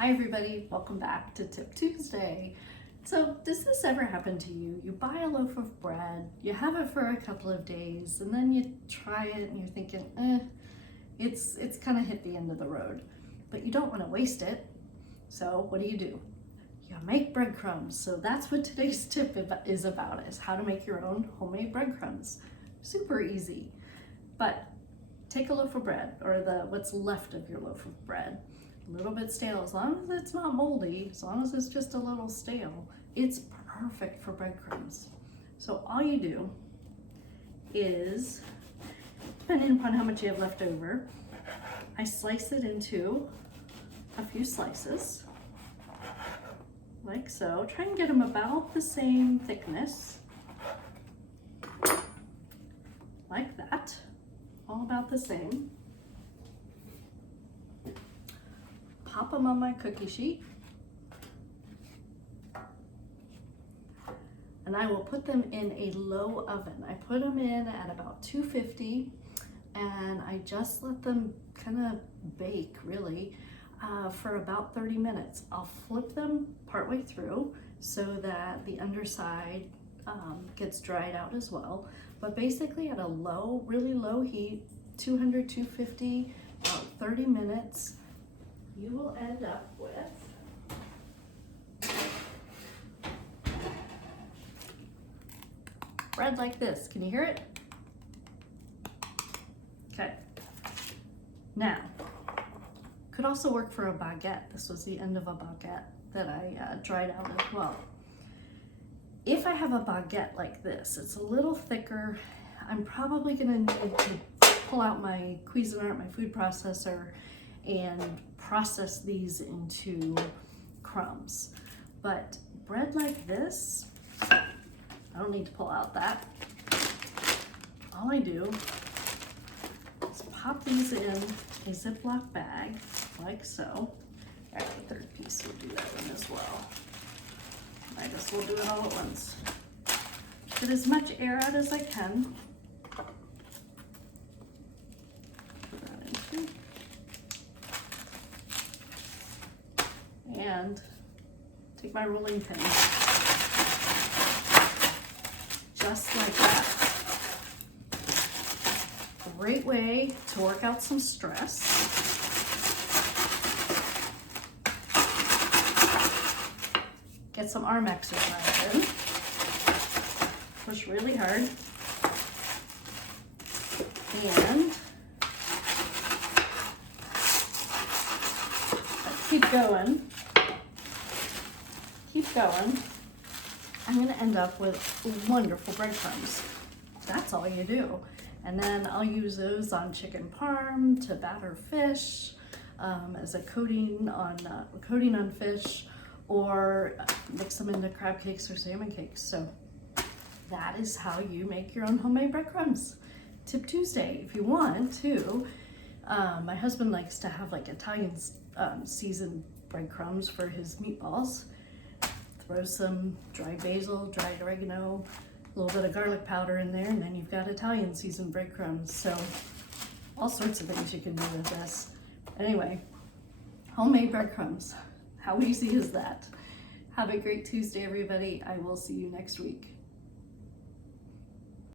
Hi everybody, welcome back to Tip Tuesday. So does this ever happen to you? You buy a loaf of bread, you have it for a couple of days, and then you try it and you're thinking, it's kind of hit the end of the road. But you don't want to waste it, so what do? You make breadcrumbs. So that's what today's tip is about, is how to make your own homemade breadcrumbs. Super easy. But take a loaf of bread, or what's left of your loaf of bread. A little bit stale, as long as it's not moldy, as long as it's just a little stale, it's perfect for breadcrumbs. So all you do is, depending upon how much you have left over, I slice it into a few slices, like so. Try and get them about the same thickness, like that, all about the same. Pop them on my cookie sheet, and I will put them in a low oven. I put them in at about 250, and I just let them kind of bake, really, for about 30 minutes. I'll flip them partway through so that the underside gets dried out as well. But basically at a low, really low heat, 200, 250, about 30 minutes, you will end up with bread like this. Can you hear it? Okay. Now, could also work for a baguette. This was the end of a baguette that I dried out as well. If I have a baguette like this, it's a little thicker. I'm probably gonna need to pull out my Cuisinart, my food processor, and process these into crumbs. But bread like this, I don't need to pull out that. All I do is pop these in a Ziploc bag, like so. Alright, the third piece, we'll do that one as well. I guess we'll do it all at once. Get as much air out as I can. Put that in too. And take my rolling pin, just like that. Great way to work out some stress. Get some arm exercise in. Push really hard. And keep going. Keep going. I'm going to end up with wonderful breadcrumbs. That's all you do. And then I'll use those on chicken parm to batter fish, as a coating on fish, or mix them into crab cakes or salmon cakes. So that is how you make your own homemade breadcrumbs. Tip Tuesday, if you want to. My husband likes to have like Italian seasoned breadcrumbs for his meatballs. Throw some dried basil, dried oregano, a little bit of garlic powder in there, and then you've got Italian seasoned breadcrumbs. So all sorts of things you can do with this. Anyway, homemade breadcrumbs. How easy is that? Have a great Tuesday, everybody. I will see you next week.